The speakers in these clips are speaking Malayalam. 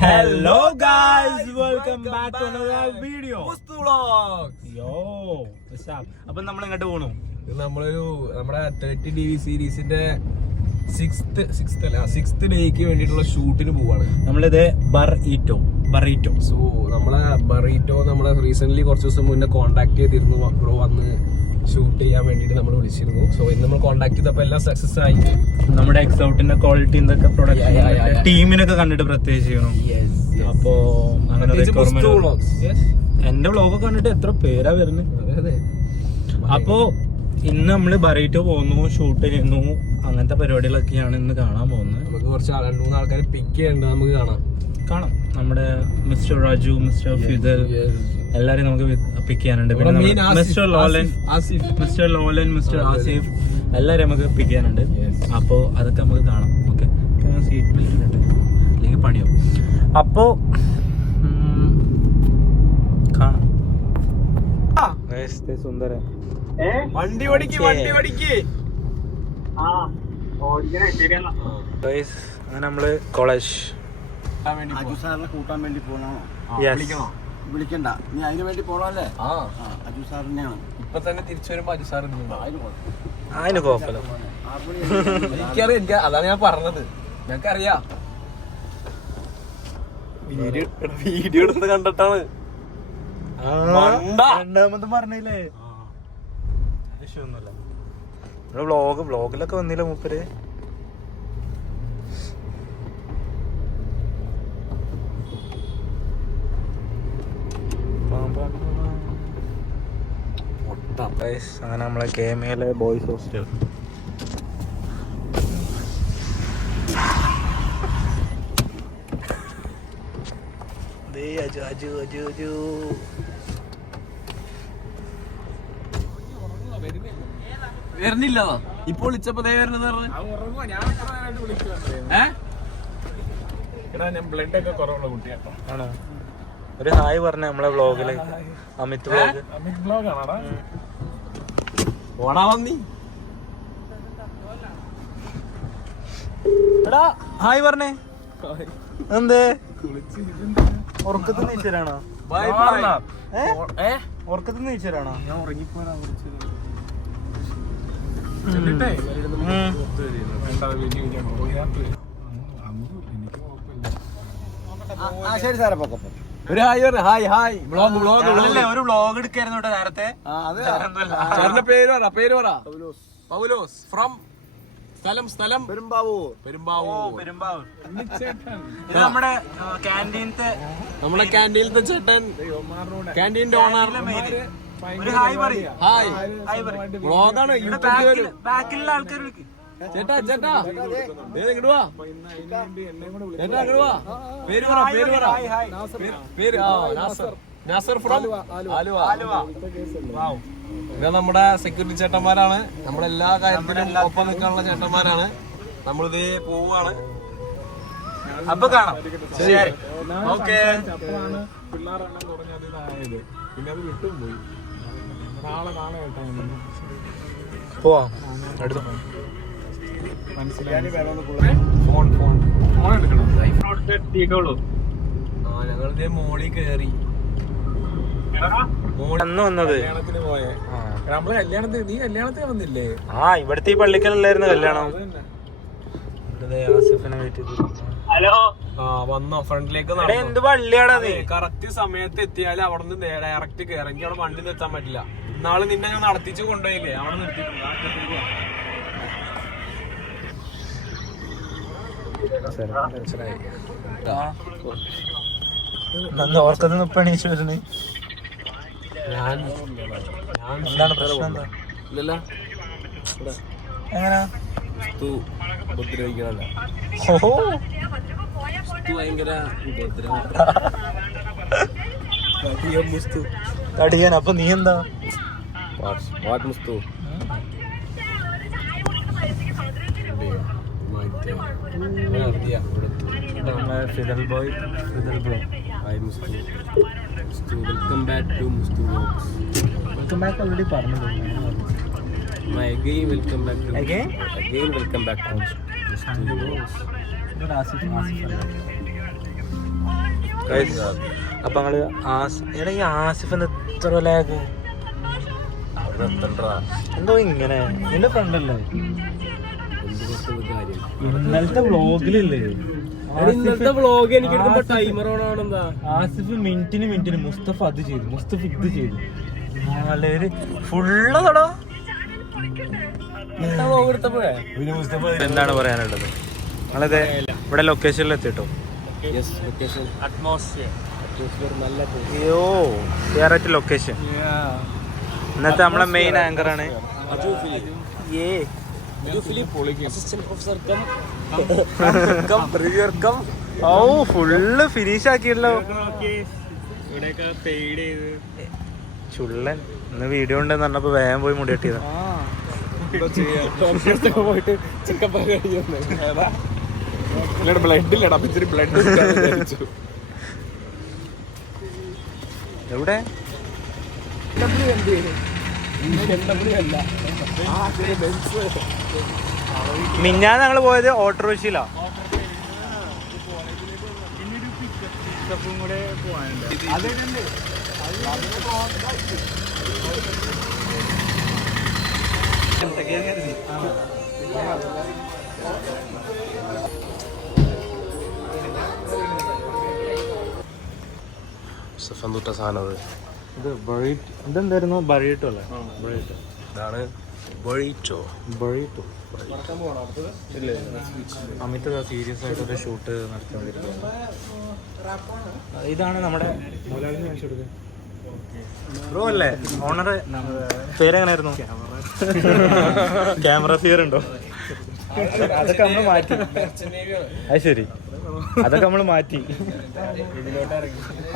Hello guys, welcome back to another video. Mustu Vlogs. Yo, what's up? അപ്പോൾ നമ്മൾ എങ്ങോട്ട് പോണു? നമ്മുടെ 30DV സീരീസിന്റെ 6th ഡേക്ക് വേണ്ടിയിട്ടുള്ള ഷൂട്ടിന് പോവാണ്. നമ്മളിത് ബറീറ്റോ. സോ നമ്മളെ ബറീറ്റോ റീസെന്റ് കുറച്ച് ദിവസം മുന്നേ കോണ്ടാക്ട് ചെയ്തിരുന്നു. ബ്രോ വന്ന് ഷൂട്ട് ചെയ്യാൻ വേണ്ടിട്ട് നമ്മൾ വിളിച്ചിരുന്നു. സോ ഇന്ന് നമ്മൾ കോണ്ടാക്ട് ചെയ്തപ്പോൾ എല്ലാം സക്സസ് ആയി. നമ്മുടെ എക്സൗട്ടിന്റെ ക്വാളിറ്റി എന്തൊക്കെ പ്രൊഡക്ഷൻ ടീമിനൊക്കെ കണ്ടിട്ട് പ്രത്യേകിച്ച് ചെയ്യണം. അപ്പോ അങ്ങനെ എന്റെ വ്ളോഗ് കണ്ടിട്ട് എത്ര പേരാ വരുന്നത്. അപ്പോ ഇന്ന് നമ്മള് ബറീറ്റോ പോകുന്നു, ഷൂട്ട് ചെയ്യുന്നു, അങ്ങനത്തെ പരിപാടികളൊക്കെയാണ് ഇന്ന് കാണാൻ പോകുന്നത്. നമുക്ക് കുറച്ച് 2-3 ആൾക്കാരെ പിക്ക് ചെയ്യണ്ട, നമുക്ക് കാണാം. നമ്മുടെ മിസ്റ്റർ രാജു, മിസ്റ്റർ ഫിദൽ എല്ലാരെയും നമുക്ക് പിക്ക് ചെയ്യാനുണ്ട്. പിന്നെ മിസ്റ്റർ ലോലൻ, മിസ്റ്റർ ആസിഫ് എല്ലാരെയും നമുക്ക് പിക്ക് ചെയ്യാനുണ്ട്. അപ്പോ അതൊക്കെ നമുക്ക് കാണാം. ഓക്കെ, സീറ്റ് ബെൽറ്റ് ഇടട്ടെ അല്ലെങ്കിൽ പണിയോ. അപ്പോ കാണാം. സുന്ദര വണ്ടി ഓടിക്ക്. അങ്ങനെ നമ്മള് കോളേജ് കൂട്ടാൻ വേണ്ടി പോണോ? വിളിക്കണ്ട, നീ അതിന് വേണ്ടി പോണല്ലേ? അജു സാറിനെയാണ്. ഇപ്പൊ തന്നെ തിരിച്ചു വരുമ്പോ അജു സാർ അതിന് കുഴപ്പമില്ല. എനിക്കറിയാം, അതാണ് ഞാൻ പറഞ്ഞത്. ഞങ്ങൾക്കറിയാം, വീഡിയോ എടുത്ത് കണ്ടിട്ടാണ്. രണ്ടാമത് പറഞ്ഞില്ലേ, വ്ളോഗിലൊക്കെ വന്നില്ല മൂപ്പര്. അങ്ങനെ നമ്മളെ KMA ബോയ്സ് ഹോസ്റ്റൽ. വരുന്നില്ല ഇപ്പോൾ വിളിച്ചപ്പോ വരുന്നത്. ആണോ? ഒരു ഹായ് പറഞ്ഞ നമ്മളെ വ്ളോഗില്. അമിത് വ്ളോഗ് ഓടാ വന്നി. എടാ ഹായ് പറഞ്ഞേ. എന്തേ ഉറക്കത്തിൽ നീച്ചരാണോ? ഉറക്കത്തിൽ നീച്ചരാണോ? ഞാൻ ഉറങ്ങിപ്പോരാ. ശരി സാറേ, പൊക്കം. ഒരു ഹായ് വ്ളോഗ് ഒരു വ്ളോഗ് എടുക്കായിരുന്നു കേട്ടോ നേരത്തെ. സാറിന്റെ പേര് പറ. പൗലോസ് ഫ്രം സ്ഥലം പെരുമ്പാവൂർ. ഇത് നമ്മുടെ ക്യാൻറ്റീനത്തെ ചേട്ടൻ, ക്യാൻറ്റീന്റെ ഓണർ. ഒരു ഹായ് പറയും. വ്ളോഗാണ്, ബാക്കിലുള്ള ആൾക്കാർ. ചേട്ടാ ഇങ്ങോട്ട് വാ. പേര് നാസർ ഫ്രം ആലുവ. ഇത് നമ്മുടെ സെക്യൂരിറ്റി ചേട്ടന്മാരാണ്. നമ്മളെല്ലാ കാര്യത്തിലും ഒപ്പം നിൽക്കാനുള്ള ചേട്ടന്മാരാണ്. നമ്മളിത് പോവാണ്. അപ്പൊ കാണാം. ശരി, ഓക്കെ. പിന്നെ അത് വിട്ടും പോയി. നാളെ പോവാം. അടുത്ത ഞങ്ങളിതേ മോളിൽ കേറി വന്നത്. നമ്മള് നീ കല്യാണത്തിന് വന്നില്ലേ? ഇവിടുത്തെ ഈ പള്ളിക്കലായിരുന്നു കല്യാണം. വന്നോ ഫ്രണ്ടിലേക്ക്. എന്ത് പള്ളിയാണത്? കറക്റ്റ് സമയത്ത് എത്തിയാൽ അവിടെ നിന്ന് ഡയറക്റ്റ് കയറി. എനിക്ക് അവിടെ വണ്ടി നിർത്താൻ പറ്റില്ല. ഇന്നാള് നിന്നെ ഞാൻ നടത്തിച്ച് കൊണ്ടുപോയില്ലേ, അവിടെ നിർത്തിയിട്ടുണ്ട്. ഓർക്കത്ത് എണീച്ചു വരുന്നേ. എന്താണ് പ്രശ്നം? എന്താ ഇല്ലല്ലോ, എങ്ങനാ ഉപദ്രവിക്കണല്ല. ഭയങ്കര തടിയാൻ. അപ്പൊ നീ എന്താ മുസ്തു? ഫിദൽ ബ്ലോ. Hi Mustu. Welcome back to Mustu vlogs. Welcome back already പറഞ്ഞിട്ടുണ്ട്. Again welcome back to Again welcome back to Mustu Vlogs. Asif അപ്പൊ ഞങ്ങള് എടാ ഈ ആസിഫിന് എത്ര ലാഗ് എന്തോ ഇങ്ങനെ എന്റെ ഫ്രണ്ടല്ലേ ഇന്നലത്തെ വ്ളോഗിലില്ലേ ഇന്നത്തെ വ്ളോഗ് എനിക്ക് ടൈമർ ഓൺ ആണെന്താ ആസിഫ് മിനിറ്റിന് മുസ്തഫ അത് ചെയ്തു, മുസ്തഫ ഇത് ചെയ്തു, വളരെ ഫുള്ളതടാ. എന്താണ് പറയാനുള്ളത്? നിങ്ങളത് ഇവിടെ ലൊക്കേഷനിൽ എത്തിട്ടോ? അയ്യോ വേറെ ലൊക്കേഷൻ. ഇന്നത്തെ നമ്മളെ മെയിൻ ആങ്കർ ആണ്. ഓ ഫുള്ള് ഫിനിഷ് ആക്കിയല്ലോ ചുള്ളൻ. ഇന്ന് വീഡിയോ ഉണ്ടെന്ന് പറഞ്ഞപ്പോ വേഗം പോയി മുടി കെട്ടിയതാ. എവിടെ മിഞ്ഞാന്ന് ഞങ്ങള് പോയത് ഓട്ടോറിക്ഷയിലാ. സാധനം ഇതെന്തായിരുന്നു? ബറീട്ടോ അല്ലേ? ഇതാണ് ബറീറ്റോ. അമിത് സീരിയസ് ആയിട്ടൊരു ഷൂട്ട് നടത്തിക്കൊണ്ടിരിക്കുകയാണ്. ഇതാണ് നമ്മുടെ ബ്രോ അല്ലേ ഓണർ? പേരെങ്ങനായിരുന്നു? ക്യാമറ ഫിയർ ഉണ്ടോ? അതൊക്കെ നമ്മൾ മാറ്റി. അത് ശരി, അതൊക്കെ നമ്മൾ മാറ്റി.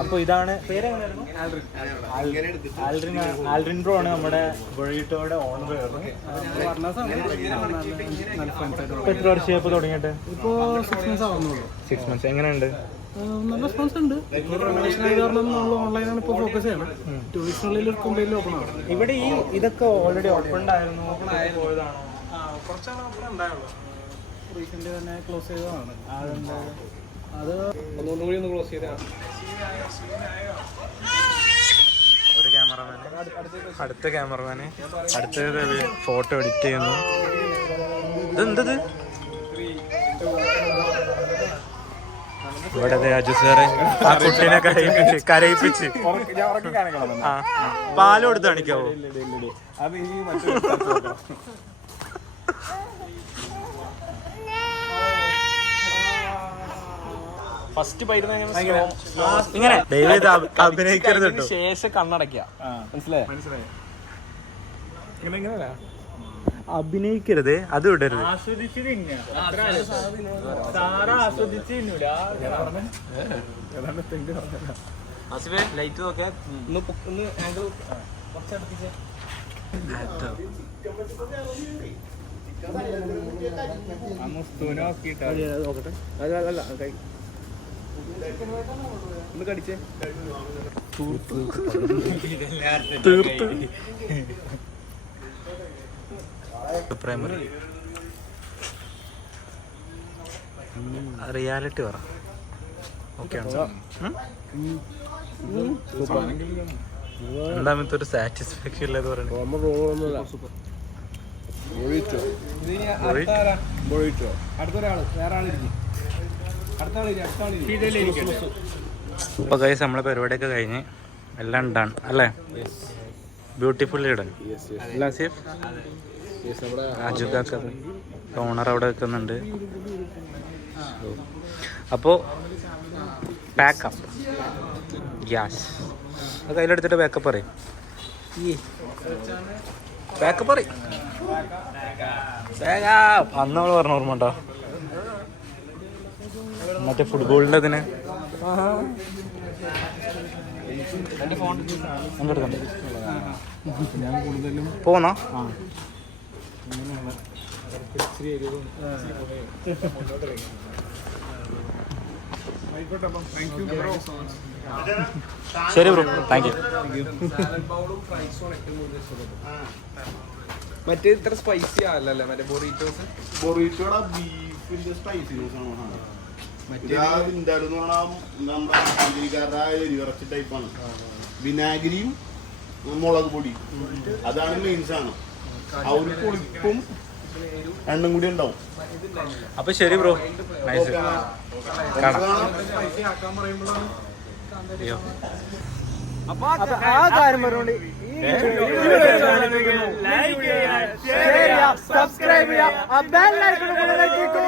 അപ്പൊ ഇതാണ് പേരെങ്ങനായിരുന്നു? ആൽഡ്രിൻ ബ്രോ ആണ് നമ്മുടെ ബൊറീറ്റോയുടെ ഓണർ. എത്ര വർഷം ഇപ്പൊ തുടങ്ങിയിട്ട്? ഇപ്പോ 6 months ആവുന്നുള്ളൂ. 6 months. എങ്ങനെയുണ്ട്? നല്ല റെസ്പോൺസ് ഉണ്ട്. റെക്കമെൻഡേഷൻ ആയത് കാരണം നമ്മൾ ഓൺലൈനാണ് ഇപ്പോൾ ഫോക്കസ് ചെയ്യണം. 2 weeks-നുള്ളിൽ ഒരു കമ്പനിയിൽ ഓപ്പൺ ആവും. ഇവിടെ ഈ ഇതൊക്കെ ഓൾറെഡി ഓപ്പൺ ആയിരുന്നു? പോയതാണോ? കുറച്ചാണ് ഓപ്പൺ ഉണ്ടായുള്ളൂ. റീസെന്റ് തന്നെ ക്ലോസ് ചെയ്തതാണ്. അത് ഒന്നുകൂടി ഒന്ന് ക്ലോസ് ചെയ്തതാണ്. ഒരു ക്യാമറമാന്, അടുത്ത ക്യാമറമാന് അടുത്തത് ഫോട്ടോ എഡിറ്റ് ചെയ്യുന്നു. ഇതെന്തത്? ഇവിടെ അജു സാറ് ആ കുട്ടീനെ കരയിപ്പിച്ച് ആ പാല് കൊടുത്ത് കാണിക്കാവോ? ഫസ്റ്റ് പൈരുന്ന ഇങ്ങനെ ദൈവം അഭിനയിക്കരുത് കേട്ടോ. ശേഷം കണ്ണടയ്ക്കുക. മനസ്സിലായി? അഭിനയിക്കരുത്, അത് വിടരുത്. ലൈറ്റ് നോക്കിയാ ആംഗിൾ കുറച്ചടുപ്പിച്ച് ഒന്ന് കടിച്ചേ. തീർത്ത് പ്രൈമറി റിയാലിറ്റി പറ. ഓക്കെ രണ്ടാമത്തെ ഒരു സാറ്റിസ്ഫാക്ഷൻ ഇല്ലെന്ന് പറയുന്നത്. അടുത്തൊരാള് വേറെ ആളിരിക്കും. അപ്പൊ ഗൈസ് നമ്മളെ പരിപാടിയൊക്കെ കഴിഞ്ഞ് എല്ലാം ഡൺ അല്ലേ? Beautifully done. അജുക്കാക്ക ഓണർ അവിടെ വെക്കുന്നുണ്ട്. അപ്പോൾ പാക്കപ്പ് ഗ്യാസ് അത് കയ്യിലെടുത്തിട്ട് ബാക്കപ്പ് പറയും. ബാക്കപ്പ് പറയും. അന്ന് നമ്മൾ പറഞ്ഞ ഓർമ്മ ഉണ്ടോ? മറ്റേ ഫുട്ബോളിൻ്റെ അതിന് പോന്നോ? ശരി ബ്രോ, താങ്ക് യു. മറ്റേ ഇത്ര സ്പൈസി അല്ലല്ലേ മറ്റേ ബൊറീറ്റോസ്? ബൊറീറ്റോടെ ബീഫിന്റെ സ്പൈസി വിന്താട് എന്ന് പറഞ്ഞാൽ നമ്മുടെ അമേരിക്കാരുടെ എരിവിറച്ചി ടൈപ്പാണ്. വിനാഗിരിയും മുളക് പൊടി അതാണ് മെയിൻ സാധനം. ആ ഒരു പുളിപ്പും എണ്ണും കൂടി ഉണ്ടാവും. അപ്പൊ ശരി ബ്രോ, നൈസ്. അപ്പൊ ആ കാര്യം പറഞ്ഞോണ്ട് ലൈക്ക് ചെയ്യുക, ഷെയർ ചെയ്യുക, സബ്സ്ക്രൈബ് ചെയ്യുക, ആ ബെൽ ഐക്കൺ കൂടെ ഞെക്കിക്കോ.